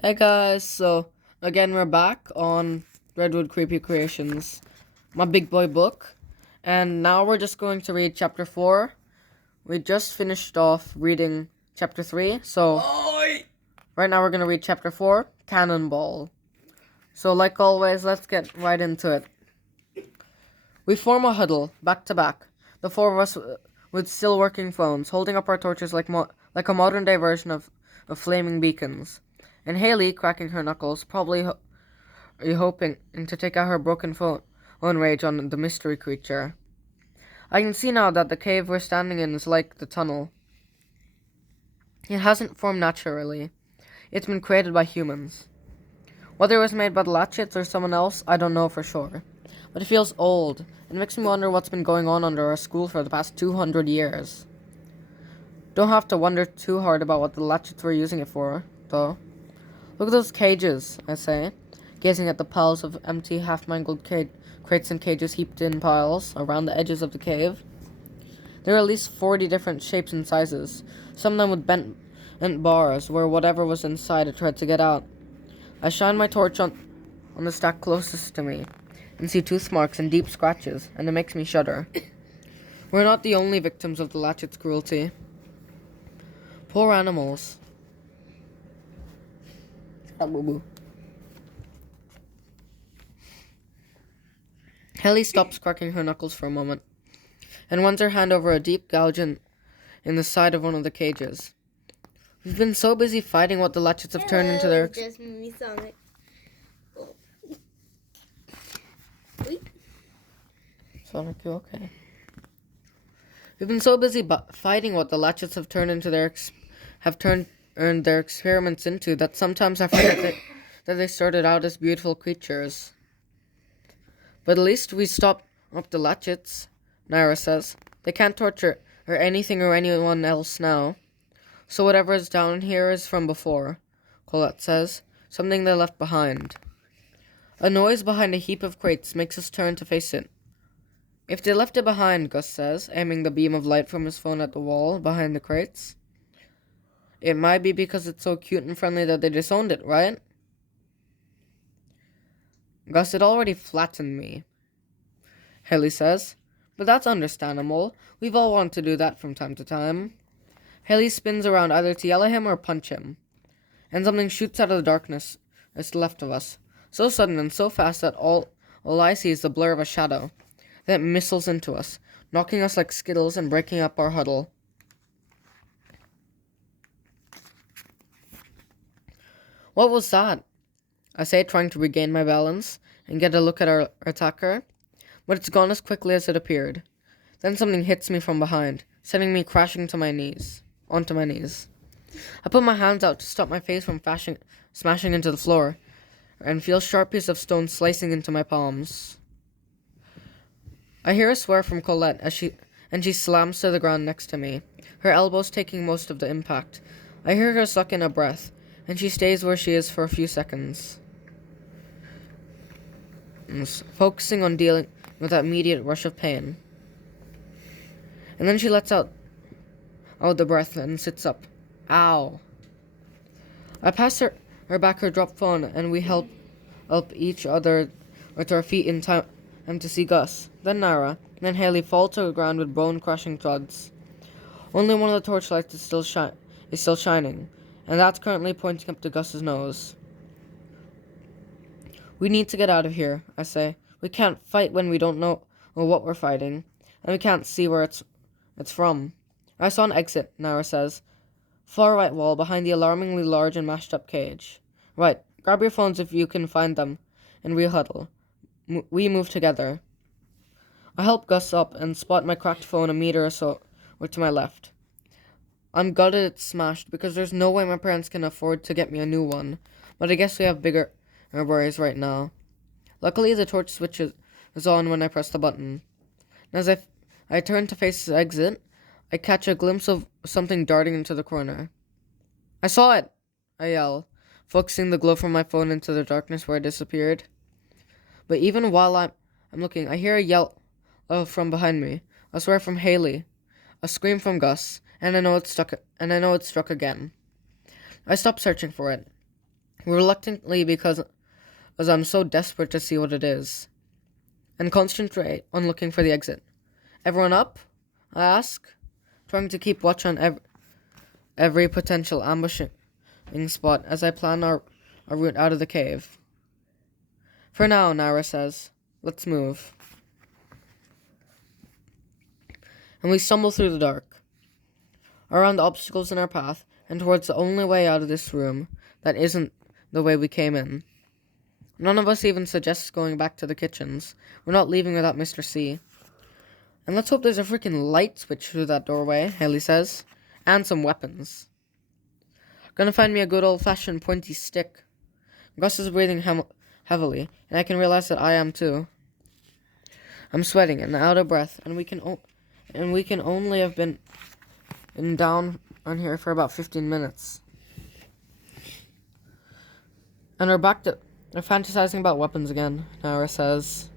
Hey guys, so again we're back on Redwood Creepy Creations, my big boy book, and now we're just going to read chapter 4. We just finished off reading chapter 3, so right now we're going to read chapter 4, Cannonball. So like always, let's get right into it. We form a huddle, back to back, the four of us with still working phones, holding up our torches like a modern day version of flaming beacons. And Haley, cracking her knuckles, probably hoping to take out her broken phone rage on the mystery creature. I can see now that the cave we're standing in is like the tunnel. It hasn't formed naturally. It's been created by humans. Whether it was made by the Latchets or someone else, I don't know for sure. But it feels old, and makes me wonder what's been going on under our school for the past 200 years. Don't have to wonder too hard about what the Latchets were using it for, though. Look at those cages, I say, gazing at the piles of empty, half-mangled crates and cages heaped in piles around the edges of the cave. There are at least 40 different shapes and sizes, some of them with bent bars where whatever was inside it tried to get out. I shine my torch on the stack closest to me and see tooth marks and deep scratches, and it makes me shudder. We're not the only victims of the Latchet's cruelty. Poor animals. Boo-boo. Helly stops cracking her knuckles for a moment, and runs her hand over a deep gouge in the side of one of the cages. We've been so busy fighting what the Latchets have turned into their... Just me, Sonic. Sonic, you okay? We've been so busy fighting what the Latchets have turned into earned their experiments into that sometimes I forget that they started out as beautiful creatures. But at least we stopped up the Latchets, Naira says. They can't torture or anything or anyone else now. So whatever is down here is from before, Colette says. Something they left behind. A noise behind a heap of crates makes us turn to face it. If they left it behind, Gus says, aiming the beam of light from his phone at the wall behind the crates. It might be because it's so cute and friendly that they disowned it, right? Gus, it already flattened me, Haley says. But that's understandable. We've all wanted to do that from time to time. Haley spins around either to yell at him or punch him. And something shoots out of the darkness that's left of us. So sudden and so fast that all I see is the blur of a shadow. Then it missiles into us, knocking us like skittles and breaking up our huddle. What was that? I say, trying to regain my balance and get a look at our attacker. But it's gone as quickly as it appeared. Then something hits me from behind, sending me crashing onto my knees. I put my hands out to stop my face from smashing into the floor, and feel sharp pieces of stone slicing into my palms. I hear a swear from Colette as she slams to the ground next to me, her elbows taking most of the impact. I hear her suck in a breath, and she stays where she is for a few seconds, focusing on dealing with that immediate rush of pain. And then she lets out the breath and sits up. Ow. I pass her back her dropped phone, and we help each other with our feet in time to see Gus, then Naira, then Haley fall to the ground with bone-crushing thuds. Only one of the torchlights is still shining, and that's currently pointing up to Gus's nose. We need to get out of here, I say. We can't fight when we don't know what we're fighting, and we can't see where it's from. I saw an exit, Naira says. Far right wall, behind the alarmingly large and mashed-up cage. Right, grab your phones if you can find them, and we huddle. We move together. I help Gus up and spot my cracked phone a meter or so to my left. I'm gutted it's smashed because there's no way my parents can afford to get me a new one, but I guess we have bigger worries right now. Luckily, the torch switch is on when I press the button. And as I turn to face the exit, I catch a glimpse of something darting into the corner. I saw it! I yell, focusing the glow from my phone into the darkness where it disappeared. But even while I'm looking, I hear a yell from behind me, a swear from Haley, a scream from Gus, and I know it's struck again. I stop searching for it. reluctantly because as I'm so desperate to see what it is, and concentrate on looking for the exit. Everyone up? I ask, trying to keep watch on every potential ambushing spot as I plan our route out of the cave. For now, Nara says, let's move. And we stumble through the dark, around the obstacles in our path, and towards the only way out of this room that isn't the way we came in. None of us even suggests going back to the kitchens. We're not leaving without Mr. C. And let's hope there's a freaking light switch through that doorway, Haley says. And some weapons. Gonna find me a good old-fashioned pointy stick. Gus is breathing heavily, and I can realize that I am too. I'm sweating and out of breath, and we can only have been down on here for about 15 minutes. And we're back to fantasizing about weapons again, Nara sighs.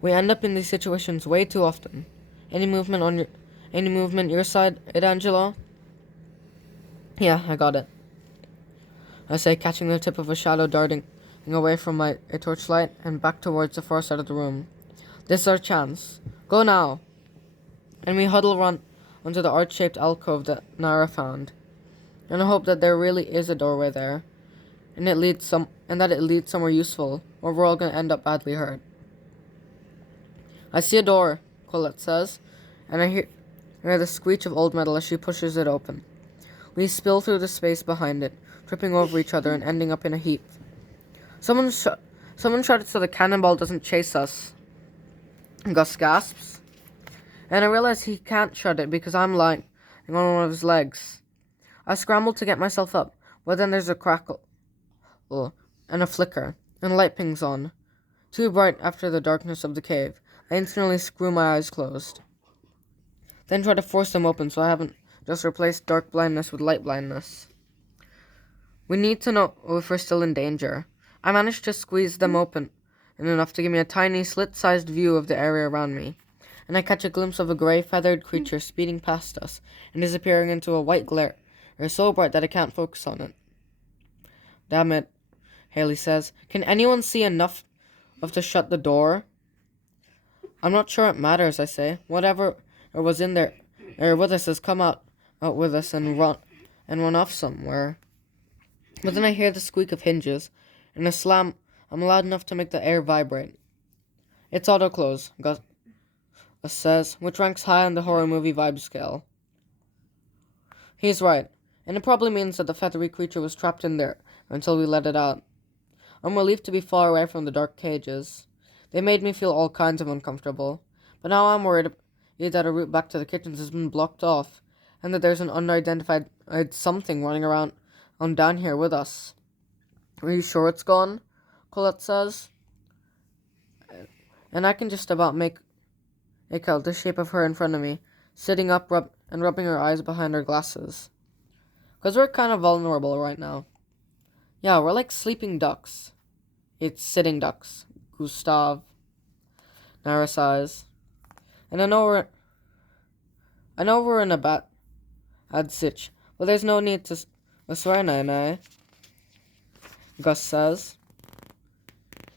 We end up in these situations way too often. Any movement your side, Angelo? Yeah, I got it. I say, catching the tip of a shadow darting away from a torchlight and back towards the far side of the room. This is our chance. Go now! And we huddle run onto the arch-shaped alcove that Nara found. And I hope that there really is a doorway there. And that it leads somewhere useful, or we're all gonna end up badly hurt. I see a door, Colette says, and I hear the screech of old metal as she pushes it open. We spill through the space behind it, tripping over each other and ending up in a heap. Someone shot it so the cannonball doesn't chase us. Gus gasps. And I realize he can't shut it because I'm lying on one of his legs. I scramble to get myself up, but then there's a crackle and a flicker, and light pings on. Too bright after the darkness of the cave, I instantly screw my eyes closed. Then try to force them open so I haven't just replaced dark blindness with light blindness. We need to know if we're still in danger. I managed to squeeze them open enough to give me a tiny slit-sized view of the area around me, and I catch a glimpse of a grey feathered creature speeding past us and disappearing into a white glare so bright that I can't focus on it. Damn it, Haley says. Can anyone see enough to shut the door? I'm not sure it matters, I say. Whatever was in there with us has come out with us and run off somewhere. But then I hear the squeak of hinges, and a slam loud enough to make the air vibrate. It's auto-close, Gus says, which ranks high on the horror movie vibe scale. He's right, and it probably means that the feathery creature was trapped in there until we let it out. I'm relieved to be far away from the dark cages. They made me feel all kinds of uncomfortable, but now I'm worried that a route back to the kitchens has been blocked off, and that there's an unidentified something running around down here with us. Are you sure it's gone? Colette says. And I can just about make out the shape of her in front of me, sitting up and rubbing her eyes behind her glasses. 'Cause we're kind of vulnerable right now. Yeah, we're like sleeping ducks. It's sitting ducks, Gustav. Nara sighs. And I know we're in a bad sitch, but there's no need to swear, Nai. Gus says.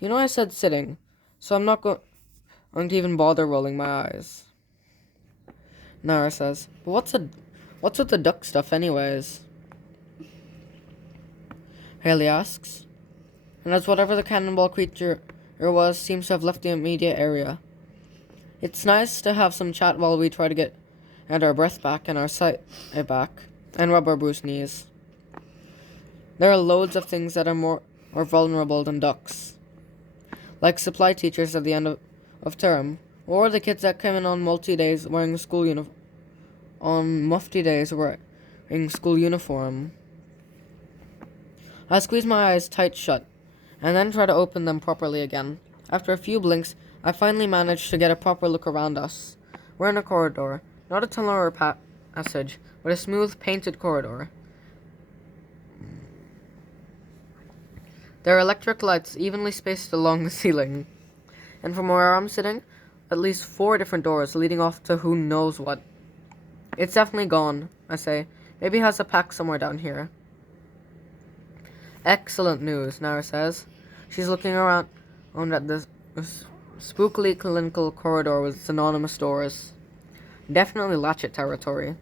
You know I said sitting, so I'm not going to even bother rolling my eyes. Nara says, but what's with the duck stuff anyways? Haley asks. And as whatever the cannonball creature was seems to have left the immediate area. It's nice to have some chat while we try to get our breath back and our sight back, and rub our bruised knees. There are loads of things that are more vulnerable than ducks. Like supply teachers at the end of term, or the kids that come in on multi days wearing school uniform. On mufti days wearing school uniform. I squeeze my eyes tight shut, and then try to open them properly again. After a few blinks, I finally manage to get a proper look around us. We're in a corridor, not a tunnel or a passage, but a smooth, painted corridor. There are electric lights evenly spaced along the ceiling, and from where I'm sitting, at least 4 different doors leading off to who knows what. It's definitely gone, I say. Maybe it has a pack somewhere down here. Excellent news, Nara says. She's looking around at the spookily clinical corridor with its anonymous doors. Definitely Latchet territory.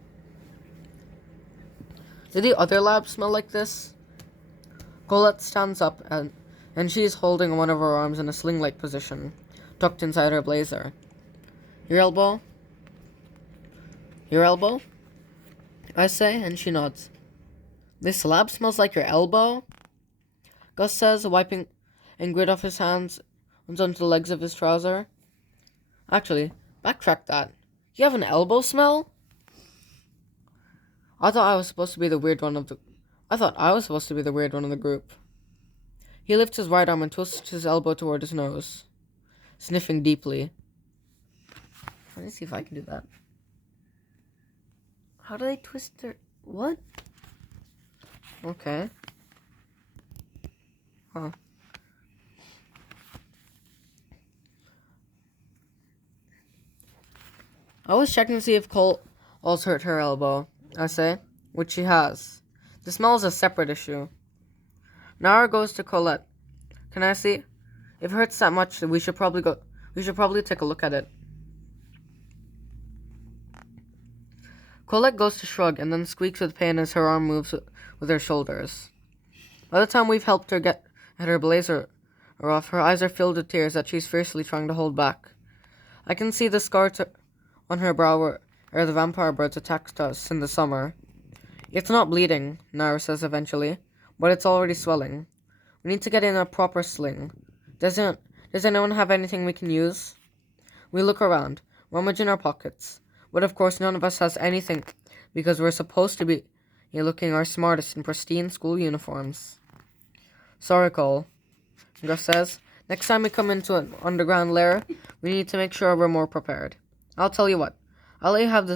Did the other lab smell like this? Colette stands up and she's holding one of her arms in a sling-like position, tucked inside her blazer. Your elbow? Your elbow? I say, and she nods. This lab smells like your elbow? Gus says, wiping grit off his hands and onto the legs of his trouser. Actually, backtrack that. You have an elbow smell? I thought I was supposed to be the weird one of the group. He lifts his right arm and twists his elbow toward his nose, sniffing deeply. Let me see if I can do that. How do they twist their... What? Okay. Huh. I was checking to see if Cole's hurt her elbow, I say, which she has. The smell is a separate issue. Nara goes to Colette. Can I see? If it hurts that much, we should probably take a look at it. Colette goes to shrug and then squeaks with pain as her arm moves with her shoulders. By the time we've helped her get her blazer off, her eyes are filled with tears that she's fiercely trying to hold back. I can see the scar on her brow where the vampire birds attacked us in the summer. It's not bleeding, Nara says eventually, but it's already swelling. We need to get in a proper sling. Does anyone have anything we can use? We look around, rummage in our pockets. But of course none of us has anything because we're supposed to be looking our smartest in pristine school uniforms. Sorry, Cole, Gus says. Next time we come into an underground lair, we need to make sure we're more prepared. I'll tell you what. I'll let you have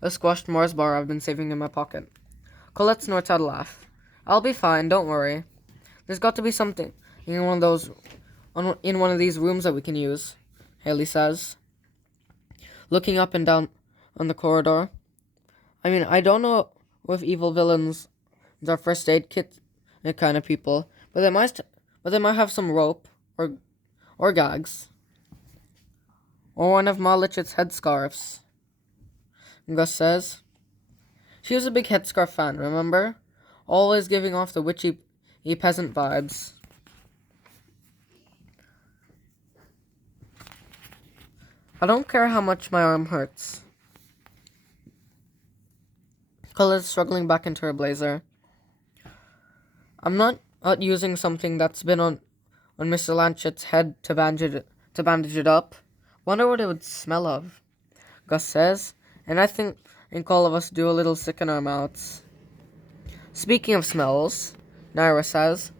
a squashed Mars bar I've been saving in my pocket. Colette snorts out a laugh. I'll be fine, don't worry. There's got to be something in one of these rooms that we can use, Haley says, looking up and down on the corridor. I mean, I don't know if evil villains are first aid kit kind of people, but they might have some rope or gags, or one of Malichet's headscarves. Gus says. She was a big headscarf fan, remember? Always giving off the witchy peasant vibes. I don't care how much my arm hurts. Coletta's struggling back into her blazer. I'm not using something that's been on Mr. Lanchet's head to bandage it up. Wonder what it would smell of, Gus says, and I think all of us do a little sick in our mouths. Speaking of smells, Naira says,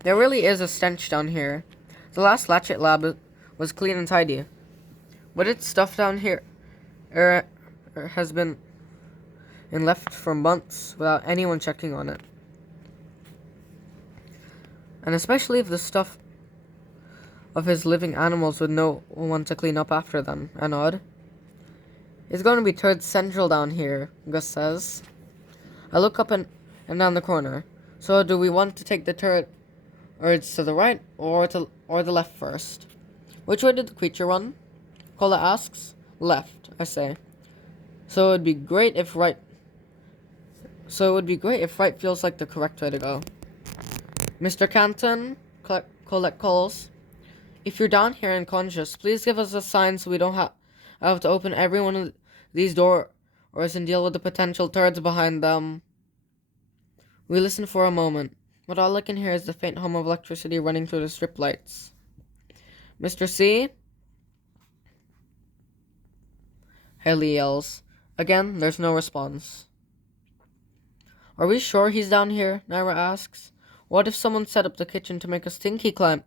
there really is a stench down here. The last Latchet lab was clean and tidy, but its stuff down here has been left for months without anyone checking on it. And especially if the stuff of his living animals with no one to clean up after them, and odd. It's going to be turd central down here, Gus says. I look up and down the corner. So do we want to take the turrets to the right or the left first? Which way did the creature run? Cola asks. Left, I say. So it would be great if right feels like the correct way to go. Mr. Canton, Colette calls. If you're down here and conscious, please give us a sign so we don't have to open every one of these doors and deal with the potential turrets behind them. We listen for a moment, but all I can hear is the faint hum of electricity running through the strip lights. Mr. C? Haley yells. Again, there's no response. Are we sure he's down here? Naira asks. What if someone set up the kitchen to make us think he climbed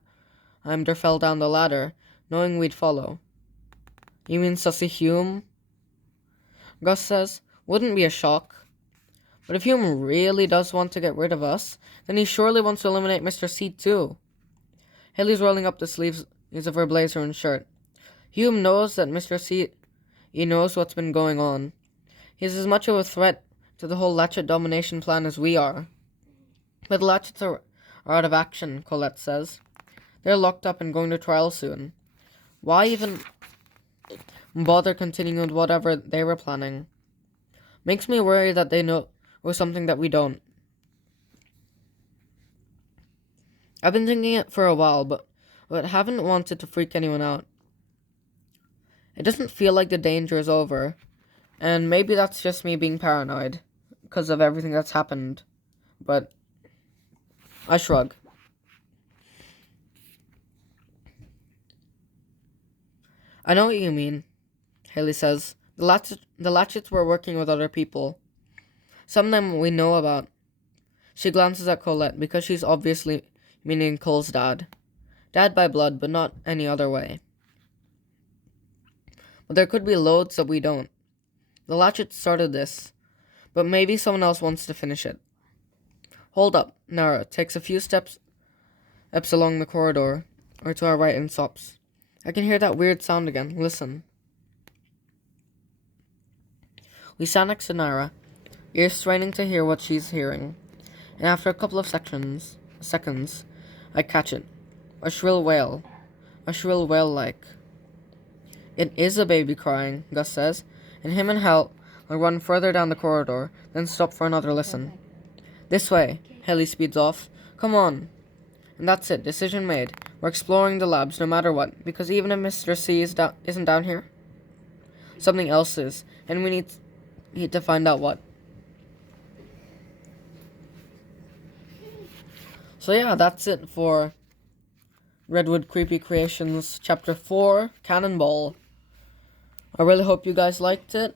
or fell down the ladder, knowing we'd follow? You mean Sussy Hume? Gus says. Wouldn't be a shock. But if Hume really does want to get rid of us, then he surely wants to eliminate Mr. C too. Haley's rolling up the sleeves of her blazer and shirt. Hume knows that Mr. C knows what's been going on. He's as much of a threat to the whole Latchet domination plan as we are. But the Latchets are out of action, Colette says. They're locked up and going to trial soon. Why even bother continuing with whatever they were planning? Makes me worry that they know something that we don't. I've been thinking it for a while, but haven't wanted to freak anyone out. It doesn't feel like the danger is over, and maybe that's just me being paranoid because of everything that's happened, but I shrug. I know what you mean, Haley says. The Latchets were working with other people. Some of them we know about. She glances at Colette because she's obviously meaning Cole's dad. Dad by blood, but not any other way. But there could be loads that we don't. The Latchets started this, but maybe someone else wants to finish it. Hold up, Nara takes a few steps along the corridor, or to our right and stops. I can hear that weird sound again. Listen. We stand next to Nara, ears straining to hear what she's hearing, and after a couple of seconds, I catch it. A shrill wail like. It is a baby crying, Gus says, and him and Hal will run further down the corridor, then stop for another listen. This way, Haley speeds off. Come on. And that's it, decision made. We're exploring the labs no matter what, because even if Mr. C isn't down here, something else is, and we need to find out what. So yeah, that's it for Redwood Creepy Creations Chapter 4, Cannonball. I really hope you guys liked it.